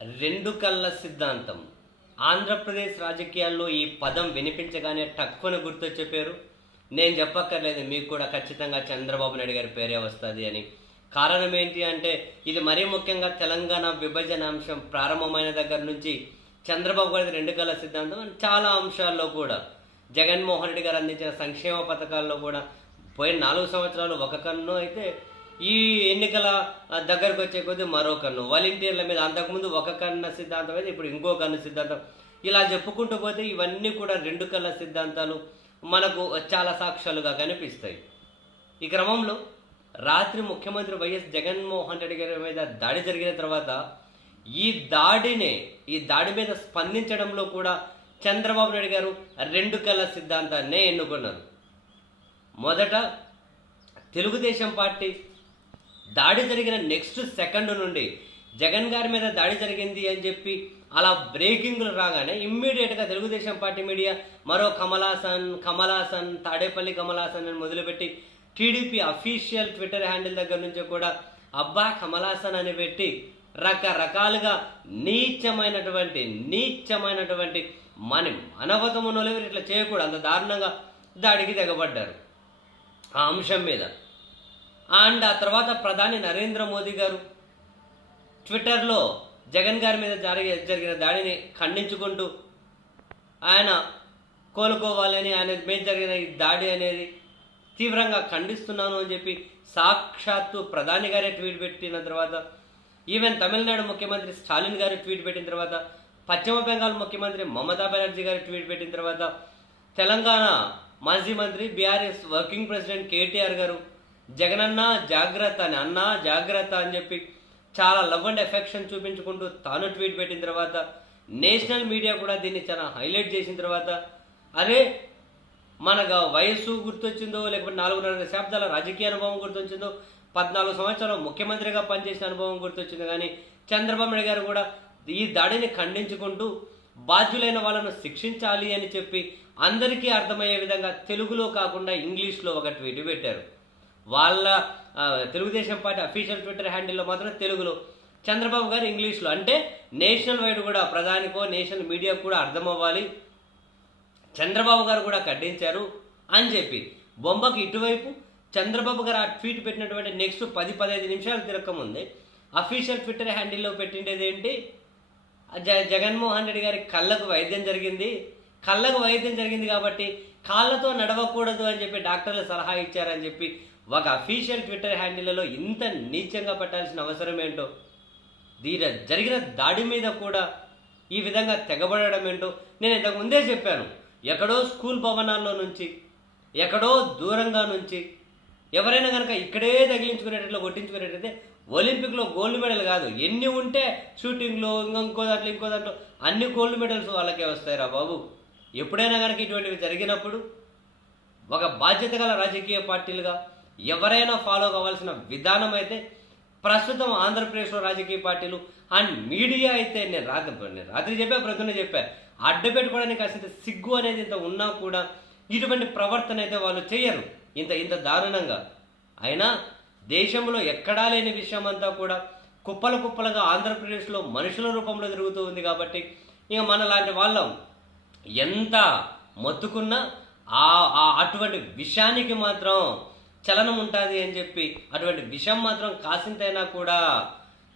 రెండు కళ్ళ సిద్ధాంతం. ఆంధ్రప్రదేశ్ రాజకీయాల్లో ఈ పదం వినిపించగానే టక్కున గుర్తొచ్చే పేరు నేను చెప్పక్కర్లేదు మీకు కూడా ఖచ్చితంగా చంద్రబాబు నాయుడు గారి పేరే వస్తుంది అని. కారణం ఏంటి అంటే ఇది మరీ ముఖ్యంగా తెలంగాణ విభజన అంశం ప్రారంభమైన దగ్గర నుంచి చంద్రబాబు గారి రెండు కళ్ళ సిద్ధాంతం అని చాలా అంశాల్లో కూడా. జగన్మోహన్ రెడ్డి గారు అందించిన సంక్షేమ పథకాల్లో కూడా పోయిన నాలుగు సంవత్సరాలు ఒక కన్ను అయితే ఈ ఎన్నికల దగ్గరకు వచ్చే కొద్దీ మరో కన్ను. వాలంటీర్ల మీద అంతకుముందు ఒక కన్న సిద్ధాంతం అయితే ఇప్పుడు ఇంకో కన్ను సిద్ధాంతం. ఇలా చెప్పుకుంటూ పోతే ఇవన్నీ కూడా రెండు కళ్ళ సిద్ధాంతాలు మనకు చాలా సాక్ష్యాలుగా కనిపిస్తాయి. ఈ క్రమంలో రాత్రి ముఖ్యమంత్రి వైఎస్ జగన్మోహన్ రెడ్డి గారి మీద దాడి జరిగిన తర్వాత ఈ దాడినే ఈ దాడి మీద స్పందించడంలో కూడా చంద్రబాబు నాయుడు గారు రెండు కళ్ళ సిద్ధాంతాన్నే ఎన్నుకున్నారు. మొదట తెలుగుదేశం పార్టీ దాడి జరిగిన నెక్స్ట్ సెకండ్ నుండి జగన్ గారి మీద దాడి జరిగింది అని చెప్పి అలా బ్రేకింగ్లు రాగానే ఇమ్మీడియట్గా తెలుగుదేశం పార్టీ మీడియా మరో కమలాసన్ కమలాసన్ తాడేపల్లి కమలాసన్ అని మొదలుపెట్టి టీడీపీ అఫీషియల్ ట్విట్టర్ హ్యాండిల్ దగ్గర నుంచి కూడా అబ్బా కమలాసన్ అని పెట్టి రకరకాలుగా నీచమైనటువంటి నీచమైనటువంటి మన అనవతమునోలు ఇట్లా చేయకూడదు. అంత దారుణంగా దాడికి తెగబడ్డారు. ఆ అంశం మీద అండ్ ఆ తర్వాత ప్రధాని నరేంద్ర మోదీ గారు ట్విట్టర్లో జగన్ గారి మీద జరిగే జరిగిన దాడిని ఖండించుకుంటూ ఆయన కోలుకోవాలని ఆయన మీద జరిగిన ఈ దాడి అనేది తీవ్రంగా ఖండిస్తున్నాను అని చెప్పి సాక్షాత్తు ప్రధాని గారే ట్వీట్ పెట్టిన తర్వాత ఈవెన్ తమిళనాడు ముఖ్యమంత్రి స్టాలిన్ గారు ట్వీట్ పెట్టిన తర్వాత పశ్చిమ బెంగాల్ ముఖ్యమంత్రి మమతా బెనర్జీ గారు ట్వీట్ పెట్టిన తర్వాత తెలంగాణ మాజీ మంత్రి బీఆర్ఎస్ వర్కింగ్ ప్రెసిడెంట్ కేటీఆర్ గారు జగనన్న జాగ్రత్త అని అన్న జాగ్రత్త అని చెప్పి చాలా లవ్ అండ్ ఎఫెక్షన్ చూపించుకుంటూ తాను ట్వీట్ పెట్టిన తర్వాత నేషనల్ మీడియా కూడా దీన్ని చాలా హైలైట్ చేసిన తర్వాత అరే మనకు వయస్సు గుర్తొచ్చిందో లేకపోతే నాలుగున్నర దశాబ్దాల రాజకీయ అనుభవం గుర్తొచ్చిందో పద్నాలుగు సంవత్సరాలు ముఖ్యమంత్రిగా పనిచేసిన అనుభవం గుర్తొచ్చింది. కానీ చంద్రబాబు నాయుడు గారు కూడా ఈ దాడిని ఖండించుకుంటూ బాధ్యులైన వాళ్ళను శిక్షించాలి అని చెప్పి అందరికీ అర్థమయ్యే విధంగా తెలుగులో కాకుండా ఇంగ్లీష్లో ఒక ట్వీట్ పెట్టారు. వాళ్ళ తెలుగుదేశం పార్టీ అఫీషియల్ ట్విట్టర్ హ్యాండిల్లో మాత్రం తెలుగులో. చంద్రబాబు గారు ఇంగ్లీష్లో. అంటే నేషనల్ వైడ్ కూడా ప్రధానికో నేషనల్ మీడియా కూడా అర్థమవ్వాలి. చంద్రబాబు గారు కూడా ఖండించారు అని చెప్పి. బొమ్మకు ఇటువైపు చంద్రబాబు గారు ఆ ట్వీట్ పెట్టినటువంటి నెక్స్ట్ పది పదహైదు నిమిషాలు తిరగకముందే అఫీషియల్ ట్విట్టర్ హ్యాండిల్లో పెట్టిండేది ఏంటి? జ జగన్మోహన్ రెడ్డి గారి కళ్ళకు వైద్యం జరిగింది. కళ్ళకు వైద్యం జరిగింది కాబట్టి కాళ్ళతో నడవకూడదు అని చెప్పి డాక్టర్లు సలహా ఇచ్చారని చెప్పి ఒక అఫీషియల్ ట్విట్టర్ హ్యాండిల్లో ఇంత నీచంగా పెట్టాల్సిన అవసరం ఏంటో? దీని జరిగిన దాడి మీద కూడా ఈ విధంగా తెగబడడం ఏంటో నేను ఇంతకు ముందే చెప్పాను. ఎక్కడో స్కూల్ భవనాల్లో నుంచి ఎక్కడో దూరంగా నుంచి ఎవరైనా కనుక ఇక్కడే తగిలించుకునేటట్లు కొట్టించుకునేటైతే ఒలింపిక్లో గోల్డ్ మెడల్ కాదు. ఎన్ని ఉంటే షూటింగ్లో ఇంకో దాంట్లో ఇంకో దాంట్లో అన్ని గోల్డ్ మెడల్స్ వాళ్ళకే వస్తాయిరా బాబు. ఎప్పుడైనా కనుక ఇటువంటివి జరిగినప్పుడు ఒక బాధ్యత గల రాజకీయ పార్టీలుగా ఎవరైనా ఫాలో కావాల్సిన విధానం అయితే ప్రస్తుతం ఆంధ్రప్రదేశ్లో రాజకీయ పార్టీలు అండ్ మీడియా అయితే నేను రాత్రి నేను రాత్రి చెప్పా ప్రొద్దున చెప్పా. అడ్డు పెట్టుకోవడానికి కాసింత సిగ్గు అనేది ఇంత ఉన్నా కూడా ఇటువంటి ప్రవర్తన అయితే వాళ్ళు చేయరు. ఇంత ఇంత దారుణంగా. అయినా దేశంలో ఎక్కడా లేని విషయం అంతా కూడా కుప్పలు కుప్పలుగా ఆంధ్రప్రదేశ్లో మనుషుల రూపంలో తిరుగుతూ ఉంది కాబట్టి ఇక మన లాంటి వాళ్ళం ఎంత మొత్తుకున్నా ఆ అటువంటి విషయానికి మాత్రం చలనం ఉంటుంది అని చెప్పి అటువంటి విషం మాత్రం కాసింతైనా కూడా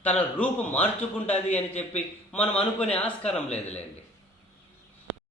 తన రూపు మార్చుకుంటుంది అని చెప్పి మనం అనుకునే ఆస్కారం లేదులేండి.